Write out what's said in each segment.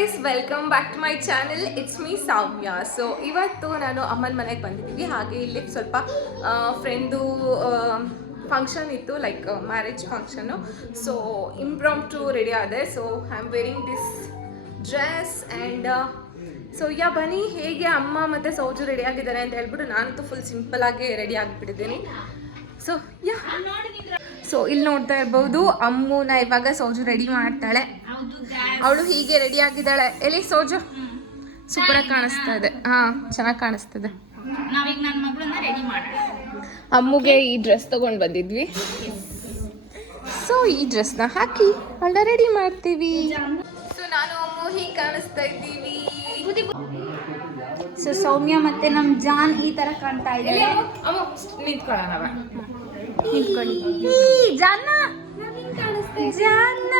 Guys, welcome back to my channel. It's me Soumya. So ಇವತ್ತು ನಾನು ಅಮ್ಮನ ಮನೆಗೆ ಬಂದಿದ್ದೀವಿ. ಹಾಗೆ ಇಲ್ಲಿ ಸ್ವಲ್ಪ ಫ್ರೆಂಡು ಫಂಕ್ಷನ್ ಇತ್ತು, like marriage function. So impromptu ready ಆದೆ. So I am wearing this dress and so ಬನ್ನಿ, ಹೇಗೆ ಅಮ್ಮ ಮತ್ತು ಸೌಜು ರೆಡಿ ಆಗಿದ್ದಾರೆ ಅಂತ ಹೇಳ್ಬಿಟ್ಟು ನಾನಂತೂ ಫುಲ್ ಸಿಂಪಲ್ ಆಗಿ ರೆಡಿ ಆಗಿಬಿಟ್ಟಿದ್ದೀನಿ. ಸೊ ಸೊ ಇಲ್ಲಿ ನೋಡ್ತಾ ಇರ್ಬೋದು, ಅಮ್ಮನ ಇವಾಗ ಸೌಜು ರೆಡಿ ಮಾಡ್ತಾಳೆ. ಅವಳು ಹೀಗೆ ರೆಡಿ ಆಗಿದ್ದಾಳೆ. ಎಲ್ಲಿ ಸೌಜು? ಸೂಪರ್ ಆಗಿ ಕಾಣಿಸ್ತಾ ಇದೆ. ಚೆನ್ನಾಗಿ ಕಾಣಿಸ್ತದೆ. ನಾವೀಗ ನನ್ನ ಮಗಳನ್ನ ರೆಡಿ ಮಾಡೋಣ. ಅಮ್ಮಗೆ ಈ ಡ್ರೆಸ್ ತಗೊಂಡು ಬಂದಿದ್ವಿ. ಸೊ ಈ ಡ್ರೆಸ್ನ ಹಾಕಿ ಅವಳನ್ನ ರೆಡಿ ಮಾಡ್ತೀವಿ. ಸೊ ನಾನು ಅಮ್ಮು ಹೀಗೆ ಕಾಣಿಸ್ತಾ ಇದ್ದೀವಿ. ಸೊ ಸೌಮ್ಯ ಮತ್ತೆ ನಮ್ ಜಾನ್ ಈ ತರ ಕಾಣ್ತಾ ಇದ್ದಾರೆ. ನಿಂತ್ಕೊಳ್ಳೋಣ, ನಿಂತ್ಕೊಳ್ಳಿ. ಜಾನ್ನ ಜಾನ್ನ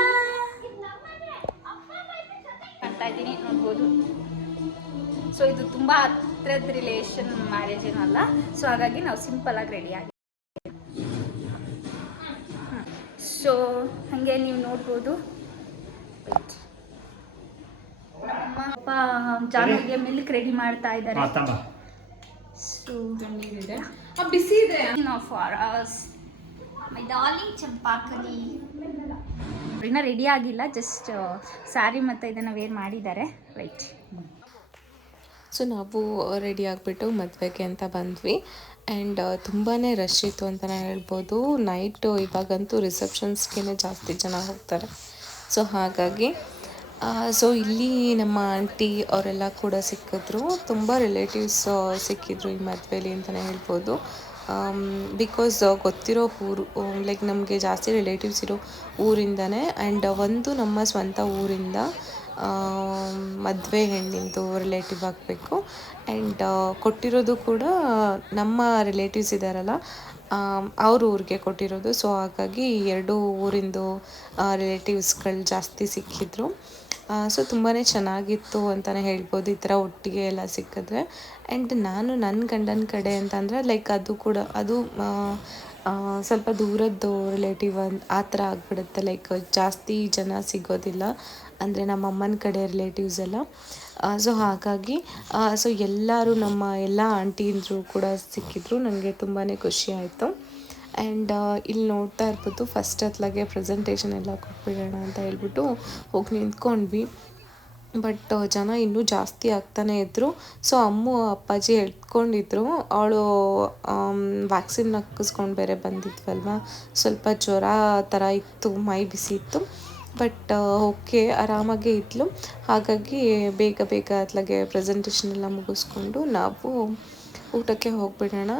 ಕಾಣ್ತಾ ಇದ್ದೀನಿ, ನೋಡ್ಬೋದು. ಸೊ ಇದು ತುಂಬಾ ಹತ್ರದ ರಿಲೇಷನ್ ಮ್ಯಾರೇಜ್ ಏನಲ್ಲ. ಸೊ ಹಾಗಾಗಿ ನಾವು ಸಿಂಪಲ್ ಆಗಿ ರೆಡಿ ಆಗಿ. ಸೊ ಹಾಗೆ ನೀವು ನೋಡ್ಬೋದು, ಅಪ್ಪ ಜಾನಿಗೆ ಮಿಲ್ಕ್ ರೆಡಿ ಮಾಡ್ತಾ ಇದ್ದಾರೆ. ಸೊ ಬಿಸಿ ಇದೆ. For us my darling Champakali ಇನ್ನ ರೆಡಿ ಆಗಿಲ್ಲ, ಜಸ್ಟ್ ಸ್ಯಾರಿ ಮತ್ತು ಇದನ್ನು ವೇರ್ ಮಾಡಿದ್ದಾರೆ. ರೈಟ್. ಸೊ ನಾವು ರೆಡಿ ಆಗಿಬಿಟ್ಟು ಮದುವೆಗೆ ಅಂತ ಬಂದ್ವಿ. ಆ್ಯಂಡ್ ತುಂಬಾ ರಶ್ ಇತ್ತು ಅಂತಲೇ ಹೇಳ್ಬೋದು. ನೈಟು ಇವಾಗಂತೂ ರಿಸೆಪ್ಷನ್ಸ್ಗೆ ಜಾಸ್ತಿ ಜನ ಹೋಗ್ತಾರೆ. ಸೊ ಹಾಗಾಗಿ ಸೊ ಇಲ್ಲಿ ನಮ್ಮ ಆಂಟಿ ಅವರೆಲ್ಲ ಕೂಡ ಸಿಕ್ಕಿದ್ರು. ತುಂಬ ರಿಲೇಟಿವ್ಸ್ ಸಿಕ್ಕಿದ್ರು ಈ ಮದುವೆಲಿ ಅಂತಲೇ ಹೇಳ್ಬೋದು. ಬಿಕಾಸ್ ಗೊತ್ತಿರೋ ಊರು, ಲೈಕ್ ನಮಗೆ ಜಾಸ್ತಿ ರಿಲೇಟಿವ್ಸ್ ಇರೋ ಊರಿಂದನೇ. ಆ್ಯಂಡ್ ಒಂದು ನಮ್ಮ ಸ್ವಂತ ಊರಿಂದ ಮದುವೆ ಹೆಣ್ಣಿಂದು ರಿಲೇಟಿವ್ ಆಗಬೇಕು. ಆ್ಯಂಡ್ ಕೊಟ್ಟಿರೋದು ಕೂಡ ನಮ್ಮ ರಿಲೇಟಿವ್ಸ್ ಇದ್ದಾರಲ್ಲ, ಅವ್ರ ಊರಿಗೆ ಕೊಟ್ಟಿರೋದು. ಸೊ ಹಾಗಾಗಿ ಎರಡು ಊರಿಂದು ರಿಲೇಟಿವ್ಸ್ಗಳು ಜಾಸ್ತಿ ಸಿಕ್ಕಿದ್ರು. ಸೊ ತುಂಬಾ ಚೆನ್ನಾಗಿತ್ತು ಅಂತಲೇ ಹೇಳ್ಬೋದು ಈ ಥರ ಒಟ್ಟಿಗೆ ಎಲ್ಲ ಸಿಕ್ಕಿದ್ರೆ. ಆ್ಯಂಡ್ ನಾನು ನನ್ನ ಗಂಡನ ಕಡೆ ಅಂತಂದರೆ ಲೈಕ್ ಅದು ಕೂಡ ಅದು ಸ್ವಲ್ಪ ದೂರದ್ದು ರಿಲೇಟಿವ್ ಆ ಥರ ಆಗಿಬಿಡುತ್ತೆ. ಲೈಕ್ ಜಾಸ್ತಿ ಜನ ಸಿಗೋದಿಲ್ಲ, ಅಂದರೆ ನಮ್ಮ ಅಮ್ಮನ ಕಡೆ ರಿಲೇಟಿವ್ಸ್ ಎಲ್ಲ. ಸೊ ಹಾಗಾಗಿ ಸೊ ಎಲ್ಲರೂ ನಮ್ಮ ಎಲ್ಲ ಆಂಟಿಂದರು ಕೂಡ ಸಿಕ್ಕಿದ್ರು. ನನಗೆ ತುಂಬಾ ಖುಷಿ ಆಯಿತು. ಆ್ಯಂಡ್ ಇಲ್ಲಿ ನೋಡ್ತಾ ಇರ್ಬೋದು, ಫಸ್ಟ್ ಹೊತ್ಲಾಗೆ ಪ್ರೆಸೆಂಟೇಷನ್ ಎಲ್ಲ ಕೊಟ್ಬಿಡೋಣ ಅಂತ ಹೇಳ್ಬಿಟ್ಟು ಹೋಗಿ ನಿಂತ್ಕೊಂಡ್ವಿ. ಬಟ್ ಜನ ಇನ್ನೂ ಜಾಸ್ತಿ ಆಗ್ತಾನೆ ಇದ್ದರು. ಸೊ ಅಮ್ಮು ಅಪ್ಪಾಜಿ ಹೇಳ್ಕೊಂಡಿದ್ರು. ಅವಳು ವ್ಯಾಕ್ಸಿನ್ ಹಾಕಿಸ್ಕೊಂಡು ಬೇರೆ ಬಂದಿದ್ವಲ್ವ, ಸ್ವಲ್ಪ ಜ್ವರ ಥರ ಇತ್ತು, ಮೈ ಬಿಸಿ ಇತ್ತು. ಬಟ್ ಓಕೆ, ಆರಾಮಾಗೇ ಇದ್ಲು. ಹಾಗಾಗಿ ಬೇಗ ಬೇಗ ಅತ್ಲಾಗೆ ಪ್ರೆಸೆಂಟೇಷನ್ ಎಲ್ಲ ಮುಗಿಸ್ಕೊಂಡು ನಾವು ಊಟಕ್ಕೆ ಹೋಗಿಬಿಡೋಣ.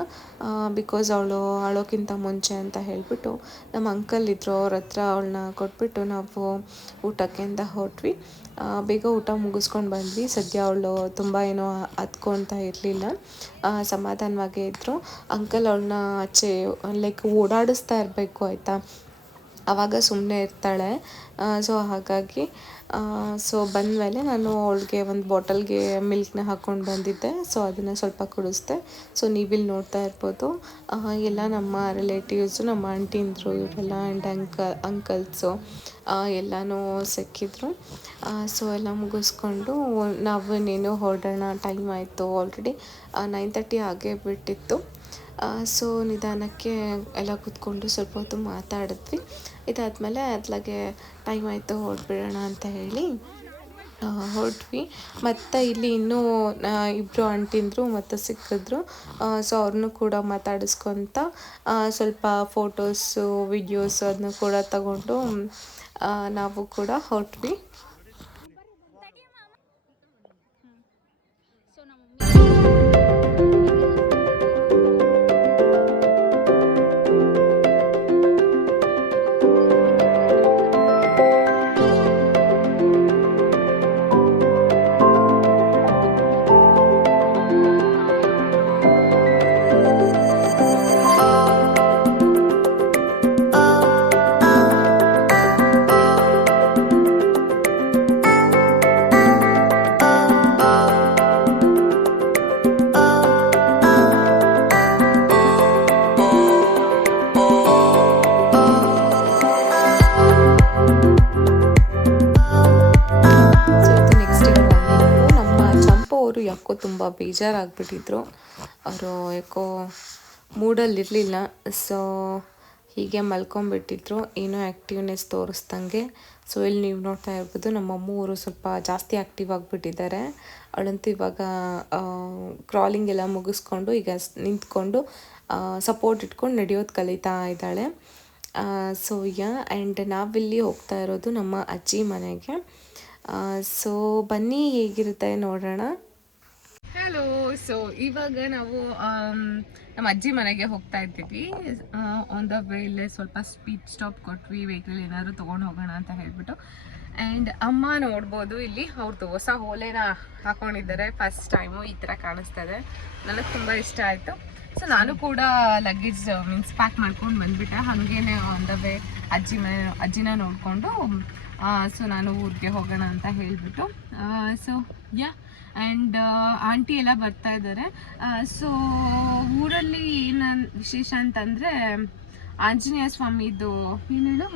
ಬಿಕಾಸ್ ಅವಳು ಅಳೋಕ್ಕಿಂತ ಮುಂಚೆ ಅಂತ ಹೇಳಿಬಿಟ್ಟು ನಮ್ಮ ಅಂಕಲ್ ಇದ್ದರು, ಅವ್ರ ಹತ್ರ ಅವಳನ್ನ ಕೊಟ್ಬಿಟ್ಟು ನಾವು ಊಟಕ್ಕೆ ಅಂತ ಹೊರಟ್ವಿ. ಬೇಗ ಊಟ ಮುಗಿಸ್ಕೊಂಡು ಬಂದ್ವಿ. ಸದ್ಯ ಅವಳು ತುಂಬ ಏನೋ ಹತ್ಕೊಳ್ತಾ ಇರಲಿಲ್ಲ, ಸಮಾಧಾನವಾಗೇ ಇದ್ದರು. ಅಂಕಲ್ ಅವಳನ್ನ ಆಚೆ ಲೈಕ್ ಓಡಾಡಿಸ್ತಾ ಇರಬೇಕು ಆಯಿತಾ, ಆವಾಗ ಸುಮ್ಮನೆ ಇರ್ತಾಳೆ. ಸೊ ಹಾಗಾಗಿ ಸೊ ಬಂದಮೇಲೆ ನಾನು ಅವಳಿಗೆ ಒಂದು ಬಾಟಲ್ಗೆ ಮಿಲ್ಕ್ನ ಹಾಕ್ಕೊಂಡು ಬಂದಿದ್ದೆ. ಸೊ ಅದನ್ನು ಸ್ವಲ್ಪ ಕುಡಿಸ್ದೆ. ಸೊ ನೀವಿಲ್ಲಿ ನೋಡ್ತಾ ಇರ್ಬೋದು, ಎಲ್ಲ ನಮ್ಮ ರಿಲೇಟಿವ್ಸು, ನಮ್ಮ ಆಂಟಿಂದರು ಇವರೆಲ್ಲ ಆ್ಯಂಡ್ ಅಂಕಲ್ಸು ಎಲ್ಲನೂ ಸಿಕ್ಕಿದ್ರು. ಸೊ ಎಲ್ಲ ಮುಗಿಸ್ಕೊಂಡು ನಾವು ಇನ್ನೇನು ಹೊರಡೋಣ, ಟೈಮ್ ಆಯಿತು. ಆಲ್ರೆಡಿ 9:30 ಆಗೇ ಬಿಟ್ಟಿತ್ತು. ಸೊ ನಿಧಾನಕ್ಕೆ ಎಲ್ಲ ಕೂತ್ಕೊಂಡು ಸ್ವಲ್ಪ ಹೊತ್ತು ಮಾತಾಡಿದ್ವಿ. ಇದಾದಮೇಲೆ ಅತ್ಲಾಗೆ ಟೈಮ್ ಆಯಿತು, ಹೊರಡ್ಬಿಡೋಣ ಅಂತ ಹೇಳಿ ಹೊರಟ್ವಿ. ಮತ್ತು ಇಲ್ಲಿ ಇನ್ನೂ ಇಬ್ಬರು ಆಂಟಿಂದರು ಮತ್ತು ಸಿಕ್ಕಿದ್ರು. ಸೊ ಅವ್ರನ್ನೂ ಕೂಡ ಮಾತಾಡಿಸ್ಕೊತ ಸ್ವಲ್ಪ ಫೋಟೋಸು ವಿಡಿಯೋಸು ಅದನ್ನು ಕೂಡ ತಗೊಂಡು ನಾವು ಕೂಡ ಹೊರಟ್ವಿ. ಯಾಕೋ ತುಂಬ ಬೇಜಾರಾಗ್ಬಿಟ್ಟಿದ್ರು. ಅವರು ಯಾಕೋ ಮೂಡಲ್ಲಿರಲಿಲ್ಲ. ಸೊ ಹೀಗೆ ಮಲ್ಕೊಂಬಿಟ್ಟಿದ್ರು, ಏನೋ ಆ್ಯಕ್ಟಿವ್ನೆಸ್ ತೋರಿಸ್ದಂಗೆ. ಸೊ ಇಲ್ಲಿ ನೀವು ನೋಡ್ತಾ ಇರ್ಬೋದು ನಮ್ಮ ಅಮ್ಮವರು ಸ್ವಲ್ಪ ಜಾಸ್ತಿ ಆ್ಯಕ್ಟಿವ್ ಆಗಿಬಿಟ್ಟಿದ್ದಾರೆ. ಅವಳಂತೂ ಇವಾಗ ಕ್ರಾಲಿಂಗ್ ಎಲ್ಲ ಮುಗಿಸ್ಕೊಂಡು ಈಗ ನಿಂತ್ಕೊಂಡು ಸಪೋರ್ಟ್ ಇಟ್ಕೊಂಡು ನಡೆಯೋದು ಕಲಿತಾ ಇದ್ದಾಳೆ. ಸೊ ಆ್ಯಂಡ್ ನಾವಿಲ್ಲಿ ಹೋಗ್ತಾ ಇರೋದು ನಮ್ಮ ಅಜ್ಜಿ ಮನೆಗೆ. ಸೊ ಬನ್ನಿ ಹೇಗಿರುತ್ತೆ ನೋಡೋಣ. ಹಲೋ, ಸೊ ಇವಾಗ ನಾವು ನಮ್ಮ ಅಜ್ಜಿ ಮನೆಗೆ ಹೋಗ್ತಾ ಇದ್ದೀವಿ. ಆನ್ ದ ವೇ ಇಲ್ಲೇ ಸ್ವಲ್ಪ ಸ್ಪೀಡ್ ಸ್ಟಾಪ್ ಕೊಟ್ವಿ, ವೆಹಿಕಲ್ ಏನಾದ್ರು ತೊಗೊಂಡು ಹೋಗೋಣ ಅಂತ ಹೇಳ್ಬಿಟ್ಟು. ಆ್ಯಂಡ್ ಅಮ್ಮ ನೋಡ್ಬೋದು ಇಲ್ಲಿ ಅವ್ರದ್ದು ಹೊಸ ಓಲೆನ ಹಾಕೊಂಡಿದ್ದಾರೆ. ಫಸ್ಟ್ ಟೈಮು ಈ ಥರ ಕಾಣಿಸ್ತಾ ಇದೆ, ನನಗೆ ತುಂಬ ಇಷ್ಟ ಆಯಿತು. ಸೊ ನಾನು ಕೂಡ ಲಗೇಜ್ ಮೀನ್ಸ್ ಪ್ಯಾಕ್ ಮಾಡ್ಕೊಂಡು ಬಂದುಬಿಟ್ಟೆ. ಹಾಗೇನೆ ಆನ್ ದ ವೇ ಅಜ್ಜಿನ ನೋಡಿಕೊಂಡು ಸೊ ನಾನು ಊರಿಗೆ ಹೋಗೋಣ ಅಂತ ಹೇಳಿಬಿಟ್ಟು. ಸೊ ಆ್ಯಂಡ್ ಆಂಟಿ ಎಲ್ಲ ಬರ್ತಾ ಇದ್ದಾರೆ. ಸೊ ಊರಲ್ಲಿ ಏನು ವಿಶೇಷ ಅಂತಂದರೆ ಆಂಜನೇಯ ಸ್ವಾಮಿದು ಏನು ಹೇಳು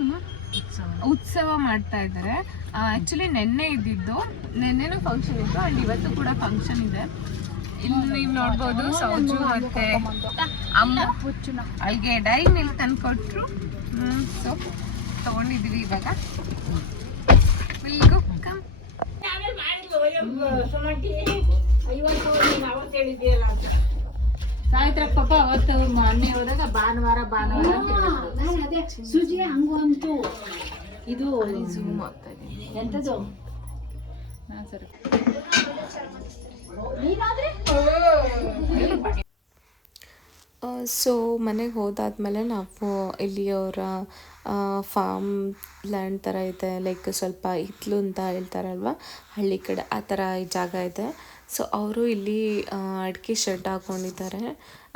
ಉತ್ಸವ ಮಾಡ್ತಾ ಇದ್ದಾರೆ. ಆ್ಯಕ್ಚುಲಿ ನೆನ್ನೆ ಇದ್ದಿದ್ದು, ನೆನ್ನೆನೂ ಫಂಕ್ಷನ್ ಇತ್ತು ಆ್ಯಂಡ್ ಇವತ್ತು ಕೂಡ ಫಂಕ್ಷನ್ ಇದೆ. ಇಲ್ಲಿ ನೀವು ನೋಡ್ಬೋದು ಸೌಜು ಮತ್ತೆ ಅಮ್ಮ ಅಲ್ಲಿಗೆ ಡೈರಿ ಮಿಲ್ಕ್ ತಂದ್ಕೊಟ್ರು. ಸೊ ತಗೊಂಡಿದ್ದೀವಿ ಇವಾಗ. ಸಾಯ್ತ್ರ ಪಾಪ ಅವತ್ತು ಮೊನ್ನೆ ಹೋದಾಗ ಭಾನುವಾರ ಸುಜಿ ಹಂಗು ಅಂತೂ ಇದು ಝೂಮ್ ಆಗ್ತಾ ಇದೆ ಎಂತದು ಸರಿ ಸೊ ಮನೆಗೆ ಹೋದಾದ್ಮೇಲೆ ನಾವು ಇಲ್ಲಿ ಅವರ ಫಾರ್ಮ್ ಲ್ಯಾಂಡ್ ಥರ ಇದೆ, ಲೈಕ್ ಸ್ವಲ್ಪ ಹಿತ್ಲು ಅಂತ ಹೇಳ್ತಾರಲ್ವ ಹಳ್ಳಿ ಕಡೆ, ಆ ಥರ ಈ ಜಾಗ ಇದೆ. ಸೊ ಅವರು ಇಲ್ಲಿ ಅಡಿಕೆ ಶೆಡ್ ಹಾಕ್ಕೊಂಡಿದ್ದಾರೆ.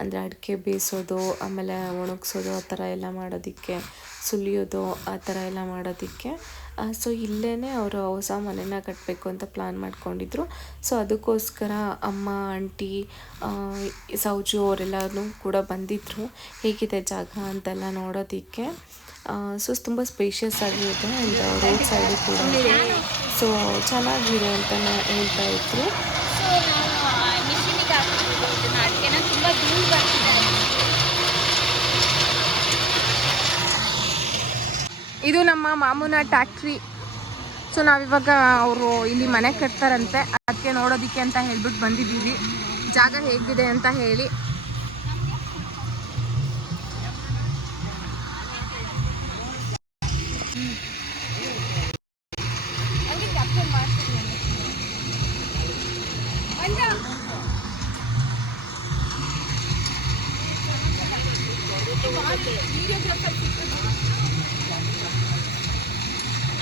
ಅಂದರೆ ಅಡಿಕೆ ಬೇಯಿಸೋದು, ಆಮೇಲೆ ಒಣಗಿಸೋದು ಆ ಥರ ಎಲ್ಲ ಮಾಡೋದಕ್ಕೆ, ಸುಲಿಯೋದು ಆ ಥರ ಎಲ್ಲ ಮಾಡೋದಕ್ಕೆ. ಸೊ ಇಲ್ಲೇ ಅವರು ಹೊಸ ಮನೆನ ಕಟ್ಟಬೇಕು ಅಂತ ಪ್ಲ್ಯಾನ್ ಮಾಡ್ಕೊಂಡಿದ್ರು. ಸೊ ಅದಕ್ಕೋಸ್ಕರ ಅಮ್ಮ, ಆಂಟಿ, ಸೌಜು ಅವರೆಲ್ಲರೂ ಕೂಡ ಬಂದಿದ್ದರು ಹೇಗಿದೆ ಜಾಗ ಅಂತೆಲ್ಲ ನೋಡೋದಕ್ಕೆ. ಸೊ ತುಂಬ ಸ್ಪೇಷಿಯಸ್ ಆಗಿರುತ್ತೆ ಆ್ಯಂಡ್ ರೋಡ್ ಸೈಡು ಕೂಡ ಇದೆ. ಸೊ ಚೆನ್ನಾಗಿದೆ ಅಂತ ಹೇಳ್ತಾ ಇದ್ರು. ಇದು ನಮ್ಮ ಮಾಮೂನ ಟ್ಯಾಕ್ಟ್ರಿ. ಸೊ ನಾವಿವಾಗ ಅವರು ಇಲ್ಲಿ ಮನೆ ಕಟ್ತಾರಂತೆ, ಅದಕ್ಕೆ ನೋಡೋದಕ್ಕೆ ಅಂತ ಹೇಳ್ಬಿಟ್ಟು ಬಂದಿದ್ದೀವಿ, ಜಾಗ ಹೇಗಿದೆ ಅಂತ ಹೇಳಿ.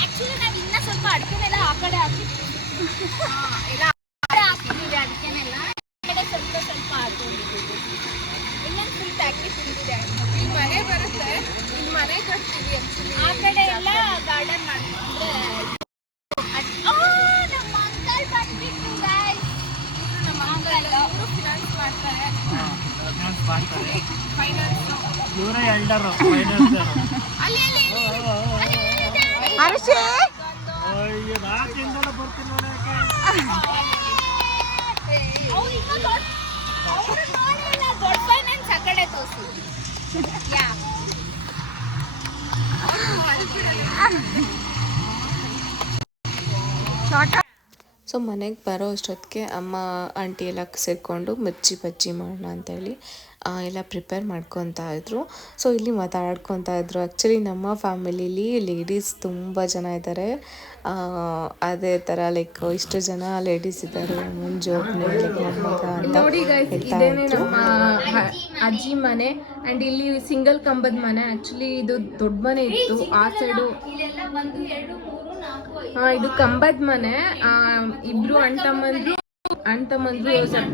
ಆಕ್ಚುಲಿ ನಾವು ಇನ್ನ ಸ್ವಲ್ಪ ಅಡಿಕೆನೆಲ್ಲ ಆ ಕಡೆ ಹಾಕಿದ್ದೀವಿ. ಅಡಿಕೆನೆಲ್ಲ ಆ ಕಡೆ ಸ್ವಲ್ಪ ಸ್ವಲ್ಪ ಹಾಕೊಂಡಿದ್ದೀವಿ. ಇನ್ನೊಂದು ಫುಲ್ ಟ್ಯಾಕ್ಟ್ರಿ ತುಂಬಿದೆ. ಇಲ್ಲಿ ಮನೆ ಬರುತ್ತೆ, ಇಲ್ಲಿ ಮನೆ ಕಟ್ತೀವಿ ಆ್ಯಕ್ಚುಲಿ. ಆ ಕಡೆ ಎಲ್ಲ ಗಾರ್ಡನ್ ಮಾಡ್ಕೊಂಡ್ರೆ ನಮ್ಮ ಅಂಕಲ್ ಬಂದ್ಬಿಟ್ಟು ಗೈಸ್. ನಮ್ಮ ಅಂಕಲ್ ಅವರು ಫಿನಾನ್ಸ್ ಮಾಡ್ತಾರೆ. ಫೈನಾನ್ಸ್ ಇವರೇ ಎಲ್ಡರು ಫೈನಾನ್ಸ್ ಅಲ್ಲಿ ನಾಲ್ಕಿಂದಲೂ ಬರ್ತೀನಿ ನೋಡಕ್ಕೆ. ಅವ್ರು ಇನ್ನೂ ದೊಡ್ಡ ಫೈನಾನ್ಸ್ ಆ ಕಡೆ ತೋರಿಸಿ. ಸೊ ಮನೆಗೆ ಬರೋ ಅಷ್ಟೊತ್ತಿಗೆ ಅಮ್ಮ ಆಂಟಿ ಎಲ್ಲ ಸೇರಿಕೊಂಡು ಮಿರ್ಚಿ ಬಜ್ಜಿ ಮಾಡೋಣ ಅಂತೇಳಿ ಎಲ್ಲ ಪ್ರಿಪೇರ್ ಮಾಡ್ಕೊತಾ ಇದ್ರು. ಸೊ ಇಲ್ಲಿ ಮಾತಾಡ್ಕೊತಾ ಇದ್ರು. ಆ್ಯಕ್ಚುಲಿ ನಮ್ಮ ಫ್ಯಾಮಿಲಿಲಿ ಲೇಡೀಸ್ ತುಂಬ ಜನ ಇದ್ದಾರೆ. ಅದೇ ಥರ ಲೈಕ್ ಇಷ್ಟು ಜನ ಲೇಡೀಸ್ ಇದ್ದಾರೆ. ಮುಂಜು ನೋಡಿ ಗೈಸ್, ಇದೇನೆ ನಮ್ಮ ಅಜ್ಜಿ ಮನೆ. ಆ್ಯಂಡ್ ಇಲ್ಲಿ ಸಿಂಗಲ್ ಕಂಬದ ಮನೆ. ಆ್ಯಕ್ಚುಲಿ ಇದು ದೊಡ್ಡ ಮನೆ ಇತ್ತು ಆ ಸೈಡು. ಇದು ಕಂಬದ ಮನೆ. ಇಬ್ರು ಅಣ್ತಮ್ಮಂದ್ರು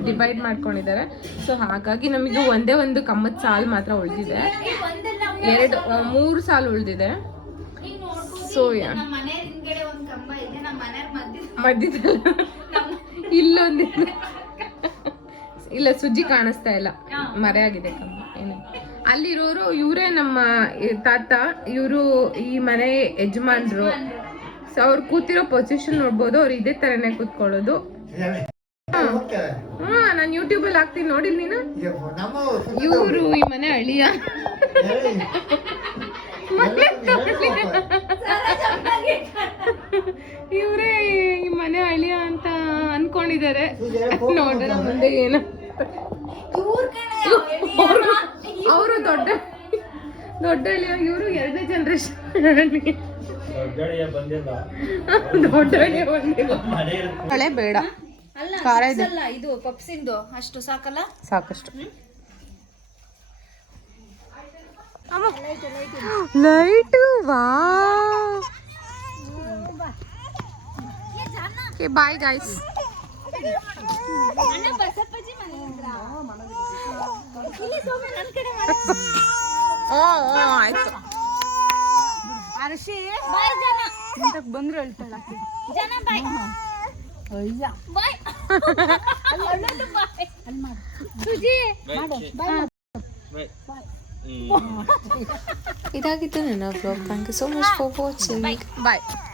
ಡಿವೈಡ್ ಮಾಡ್ಕೊಂಡಿದ್ದಾರೆ. ಸೊ ಹಾಗಾಗಿ ನಮಗೆ ಒಂದೇ ಒಂದು ಕಂಬದ ಸಾಲು ಮಾತ್ರ ಉಳಿದಿದೆ, 3 ಸಾಲು ಉಳಿದಿದೆ. ಸೊ ಮಧ್ಯದಲ್ಲಿ ಇಲ್ಲೊಂದಿದೆ, ಇಲ್ಲ ಸುಜ್ಜಿ ಕಾಣಿಸ್ತಾ ಇಲ್ಲ, ಮರೆಯಾಗಿದೆ ಕಂಬ. ಏನು ಅಲ್ಲಿರೋರು ಇವರೇ ನಮ್ಮ ತಾತ, ಇವರು ಈ ಮನೆ ಯಜಮಾನ್ರು. ಸೊ ಅವ್ರು ಕೂತಿರೋ ಪೊಸಿಷನ್ ನೋಡ್ಬೋದು, ಅವ್ರು ಇದೇ ತರನೇ ಕೂತ್ಕೊಳ್ಳೋದು. ಹಾ ನಾನು ಯೂಟ್ಯೂಬಲ್ಲಿ ಹಾಕ್ತೀನಿ ನೋಡಿಲ್ ನೀನು. ನಮ್ಮ ಇವರು ಈ ಮನೆ ಅಳಿಯ ಇವರೇ ಈ ಮನೆ ಅಳಿಯ ಅಂತ ಅನ್ಕೊಂಡಿದ್ದಾರೆ. ನೋಡೋಣ ಮುಂದೆ ಏನು. ಅವರು ದೊಡ್ಡ ಅಳಿಯ, ಇವರು 2ನೇ ಜನರೇಷನ್. ದೊಡ್ಡ ಅಳಿಯ ಬಂದಿಲ್ಲ. ಮಳೆ ಬೇಡ, ಖಾರ ಇದೆ. ಇದು ಪಪ್ಸಿಂದು ಅಷ್ಟು ಸಾಕಲ್ಲ? ಸಾಕಷ್ಟು. ಲೈಟ್ ವಾ. Okay bye guys. ಆಯ್ತು. ಬಂದ್ರು ಹೇಳ್ತಾಳ ಜನ ಬಾಯ್. ಇದಾಗಿತ್ತು ನನ್ನ blog. Thank you so much for watching. Bye.